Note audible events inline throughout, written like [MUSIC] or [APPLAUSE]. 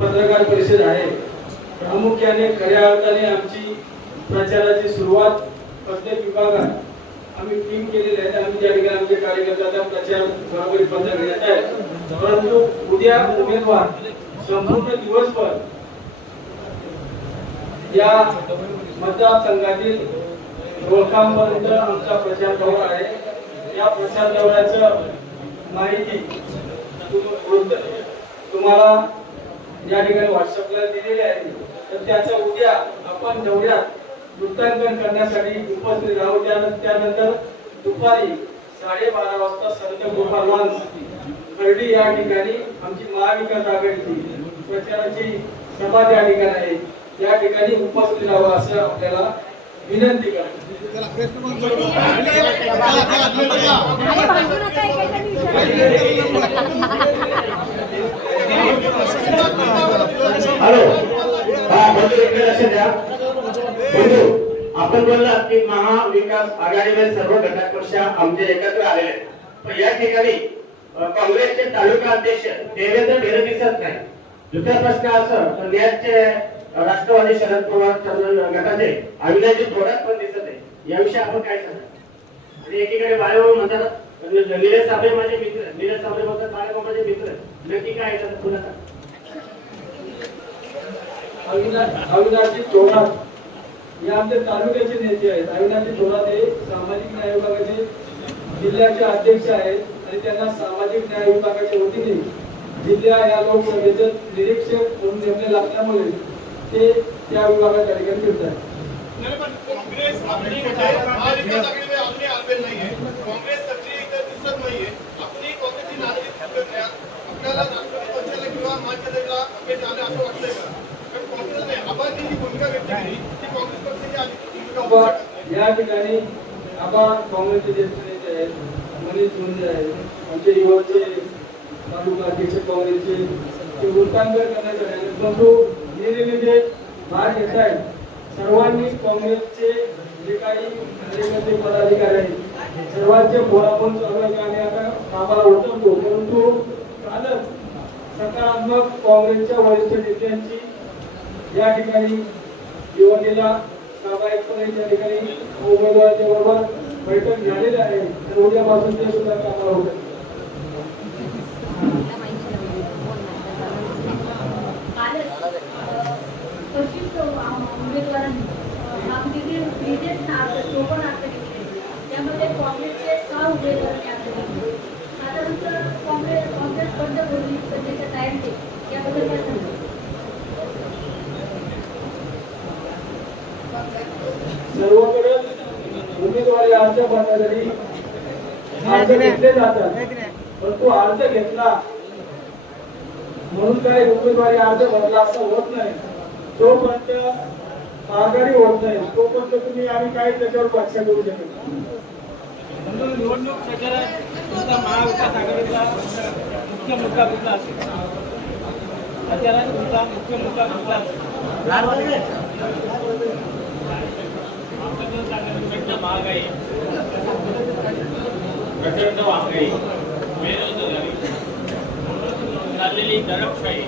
पत्रकार परिषद आहे. प्रामुख्याने खऱ्या अर्थाने आमची प्रचाराची सुरुवात प्रत्येक विभागात आम्ही टीम केलेली आहे. आम्ही ज्या ठिकाणी आमचे कार्यकर्त्याचा प्रचार बरोबरी बंद घेण्यात आहे परंतु उद्या उमेदवार संपूर्ण दिवसभर या मतदारसंघातील लोकांपर्यंत आमचा प्रचार दौरा आहे. या प्रचार दौऱ्याचं माहिती तुम्हाला या ठिकाणी व्हॉट्सअपला दिलेले आहे तर त्याचं उद्या आपण दौऱ्यात वृत्तांकन करण्यासाठी उपस्थित राहू त्यानंतर त्यानंतर दुपारी साडेबारा वाजता संत गोपाल खर्डी या ठिकाणी आमची महाविकास आघाडीची प्रचाराची सभा त्या ठिकाणी आहे. या ठिकाणी उपस्थित राहावं असं आपल्याला विनंती करतो. [LAUGHS] बोलला की महाविकास आघाडीमध्ये सर्व घटक पक्ष आमचे एकत्र आलेले पण या ठिकाणी काँग्रेसचे तालुका अध्यक्ष देवेंद्र ढेरे दिसत नाही. दुसरा प्रश्न असं तर न्यायचे राष्ट्रवादी शरद पवार गटाचे अविनाशी थोरात पण दिसत आहे. याविषयी आपण काय सांगा आणि एकीकडे बाळेबाबा म्हणतात निलेश साबळे माझे मित्र निलेश साबळे म्हणतात बाळेबाबा माझे मित्र. नक्की काय आहे? पुन्हा सांगा. अविनाश अविनाशजी थोरात. हे आमचे तालुक्याचे नेते आहेत. अविनाश थोरात हे सामाजिक न्याय विभागाचे जिल्ह्याचे अध्यक्ष आहेत आणि त्यांना सामाजिक न्याय विभागाच्या वतीने जिल्हा या लोकसभेचे निरीक्षक म्हणून नेमणे लागल्यामुळे ते त्या विभागाच्या ठिकाणी फिरतात आहेत. आपल्याला काँग्रेस आपली म्हणजे महाविकास आघाडीमध्ये अजूनही आलेली नाहीये काँग्रेस सक्रिय इथं दिसत नाहीये आपली काँग्रेसची नागरिक आपल्याला राष्ट्रवादी पक्षाला किंवा महाजनाला अपयश आलं असं वाटतंय का कारण काँग्रेसने आबांनी जी भूमिका व्यक्त केली ती काँग्रेस पक्षाची आधी भूमिका होऊ आबा शकत नाही. या ठिकाणी आबा काँग्रेसचे ज्येष्ठ नेते आहेत मनीष मुंडे आहेत आमचे युवाचे तालुका अध्यक्ष काँग्रेसचे ते वृत्तांकन करण्यासाठी परंतु निर्णय जे भाग घेत आहेत सर्वांनी काँग्रेसचे जे काही कार्यकर्ते पदाधिकारी आहेत सर्वांचे फोडाफोन चालू आहे की आम्ही आता कामाला उतरतो. परंतु कालच सकारात्मक काँग्रेसच्या वरिष्ठ नेत्यांची या ठिकाणी युवतीला सामायिकपणे त्या ठिकाणी उमेदवाराच्या बरोबर बैठक झालेली आहे. तर उद्यापासून ते सुद्धा कामाला होते कालच पश्चिम उमेदवारांनी आमचे विजेत नाव तो पण अर्ज घेतले त्यामध्ये काँग्रेसचे सहा उमेदवारांनी अर्ज घेतले साधारणतः काँग्रेस काँग्रेस बंद होईल सध्याच्या टाइमचे याबद्दल काय सांगतो सर्वकडे उमेदवारी अर्ज भरण्यासाठी अर्ज घेतले जातात. परंतु अर्ज घेतला. म्हणून काय उमेदवारी अर्ज भरला असं होत नाही. तोपर्यंत आघाडी होत नाही तोपर्यंत तुम्ही आम्ही काही त्याच्यावर भाष्य करू शकत. म्हणून निवडणूक प्रचारात तुमचा महाविकास आघाडीचा मुख्य मुद्दा कुठला असेल? प्रचारात तुमचा मुख्य मुद्दा कुठला असेल? महागाई प्रचंड महागाई बेरोजगारी चाललेली दडपशाही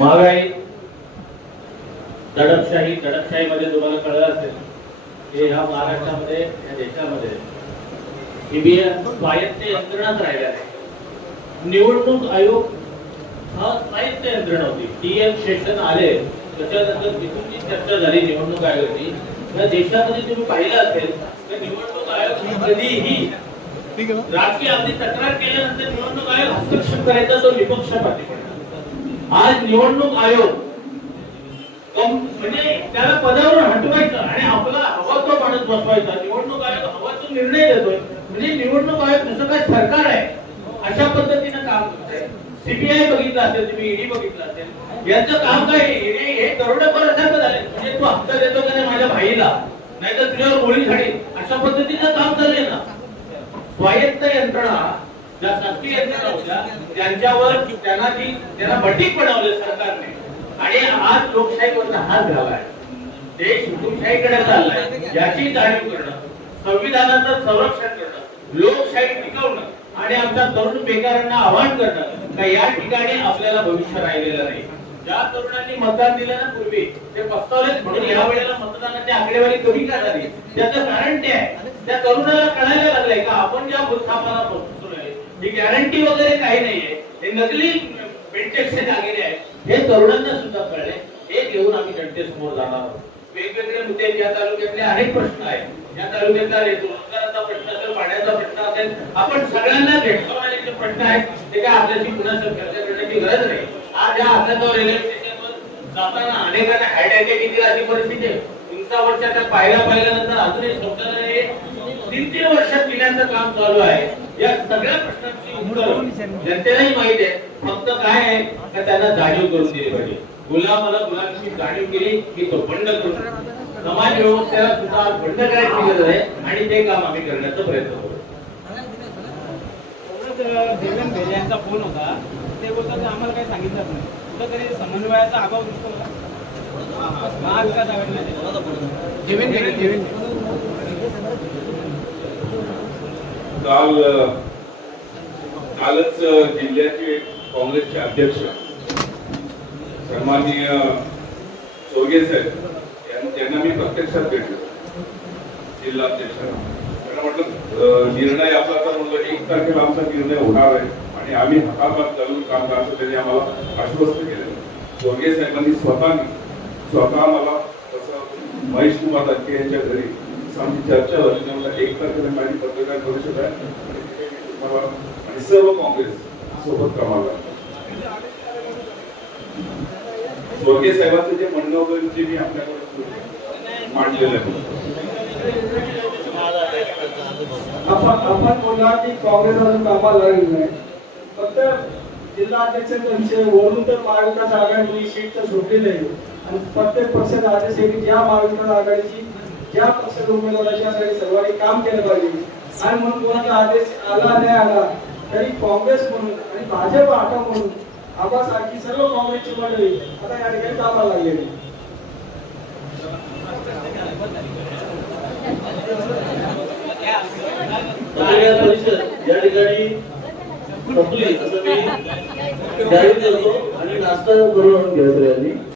महागाई दडपशाही दडपशाहीमध्ये तुम्हाला कळलं असेल की ह्या महाराष्ट्रामध्ये या देशामध्ये स्वायत्त यंत्रणाच राहिल्या निवडणूक आयोग हा स्वायत्त यंत्रणा होती. टी एम शेषन आले त्याच्यानंतर तिथून जी चर्चा झाली निवडणूक आयोगाची. या देशामध्ये तुम्ही पाहिलं असेल तर निवडणूक आयोग कधीही राजकीय अगदी तक्रार केल्यानंतर निवडणूक आयोग हस्तक्षेप करायचा तो निपक्षपाती पडला. आज निवडणूक आयोग म्हणजे त्याला पदावर हटवायचं आणि आपला हवा तो माणूस बसवायचा. निवडणूक आयोग हवा तो निर्णय देतोय म्हणजे निवडणूक आयोग जसं काय सरकार आहे? अशा पद्धतीनं काम करतंय. सीबीआय बघितलं असेल तुम्ही ईडी बघितलं असेल. यांचं काम काय ईडी हे करोडपरासारखं झाले म्हणजे तू हप्ता देतो का नाही माझ्या भाईला? नाहीतर तुझ्यावर गोळी झाली अशा पद्धतीचं काम चाललंय ना. स्वायत्त यंत्रणा ज्या शासकीय यंत्रणा होत्या त्यांच्यावर त्यांना ती त्यांना बटीक बनवले सरकारने. आणि आज लोकशाहीवरचा हात झालाय. देश हुकुमशाहीकडे चाललाय. याची जाणीव करणं संविधानाचं संरक्षण करणं लोकशाही टिकवणं आणि आमच्या तरुण बेकारांना आव्हान करणं का या ठिकाणी आपल्याला भविष्य राहिलेलं नाही. ज्या तरुणांनी मतदान दिलं ना पूर्वी ते पस्तावलेच म्हणून या वेळेला मतदानाची आकडेवारी कमी का झाली? त्याचं कारण ते आहे. त्या तरुणाला कळायला लागलंय का आपण ज्या भूतथापाला बसतोय ही गॅरंटी वगैरे काही नाहीये. हे नकली पेंटेक्सचे दागिने आहेत. हे तरुणांना सुद्धा कळले हे घेऊन आम्ही जनतेसमोर जाणार आहोत. वेगवेगळे मुद्दे या तालुक्यातले अनेक प्रश्न आहेत. या तालुक्यातला रोजगाराचा प्रश्न असेल पाण्याचा प्रश्न असेल आपण सगळ्यांना भेटवणारे जे प्रश्न आहेत ते काय आपल्याशी पुन्हा चर्चा करण्याची गरज नाही. आज या आपल्या रेल्वे स्टेशनवर जाताना अनेकांना हार्ट अटॅक येतील अशी परिस्थिती आहे. उंचावरच्या त्या पायऱ्या पाहिल्यानंतर अजूनही शौचालय तीन तीन वर्षात पिण्याचं काम चालू आहे. या सगळ्या प्रश्नांची उत्तरं जनतेलाही माहिती आहे. फक्त काय आहे का त्यांना जाणीव करून दिली पाहिजे. गुलामाला गुलामीची जाणीव केली की तो बंड करू समाज व्यवस्थेला सुद्धा बंड करायची गरज आहे. आणि ते काम आम्ही करण्याचा प्रयत्न करू. भेले यांचा फोन होता. ते बोलतात आम्हाला काही सांगितलंच नाही. कुठंतरी समन्वयाचा अभाव दिसतो महाविकास भेले काल कालच जिल्ह्याचे काँग्रेसचे अध्यक्ष सन्माननीय सोगे साहेब यां- त्यांना मी प्रत्यक्षात भेटलो. जिल्हा त्यांना म्हटलं निर्णय असा तर म्हणलं एक तारखेला आमचा निर्णय होणार आहे. आणि आम्ही हातापात घालून काम करायचं त्यांनी आम्हाला आश्वस्त केलं स्वर्गीय साहेबांनी स्वतः स्वतः मला तसं महेश कुमार दत्ते यांच्या घरी आमची चर्चा झाली. त्यामुळे एक तारखेला माझी पत्रकार परिषद आहे. आणि आणि सर्व काँग्रेस सोबत कामाला स्वर्गीय साहेबांचं जे म्हणणं होतं ते मी आपल्याकडे मांडलेलं आहे. आपण आपण बोलला की काँग्रेस अजून कामाला लागली नाही. फक्त जिल्हा अध्यक्षाचा विषय वरून तर महाविकास आघाडी सीट तर सोडलेली आहे आणि प्रत्येक पक्षाचा आदेश आहे की ज्या महाविकास आघाडीची ज्या पक्षाच्या उमेदवार आहे सर्वांनी काम केलं पाहिजे. आणि म्हणून कोणाचा आदेश आला नाही आला तरी काँग्रेस म्हणून आणि भाजप आटा म्हणून आबासारखी सर्व काँग्रेसची मंडळी आता या ठिकाणी कामाला लागलेली आहे. पत्रकार परिषद या ठिकाणी संपली असं मी जाहीर करतो आणि नाश्ता करून घेतो सगळ्यांनी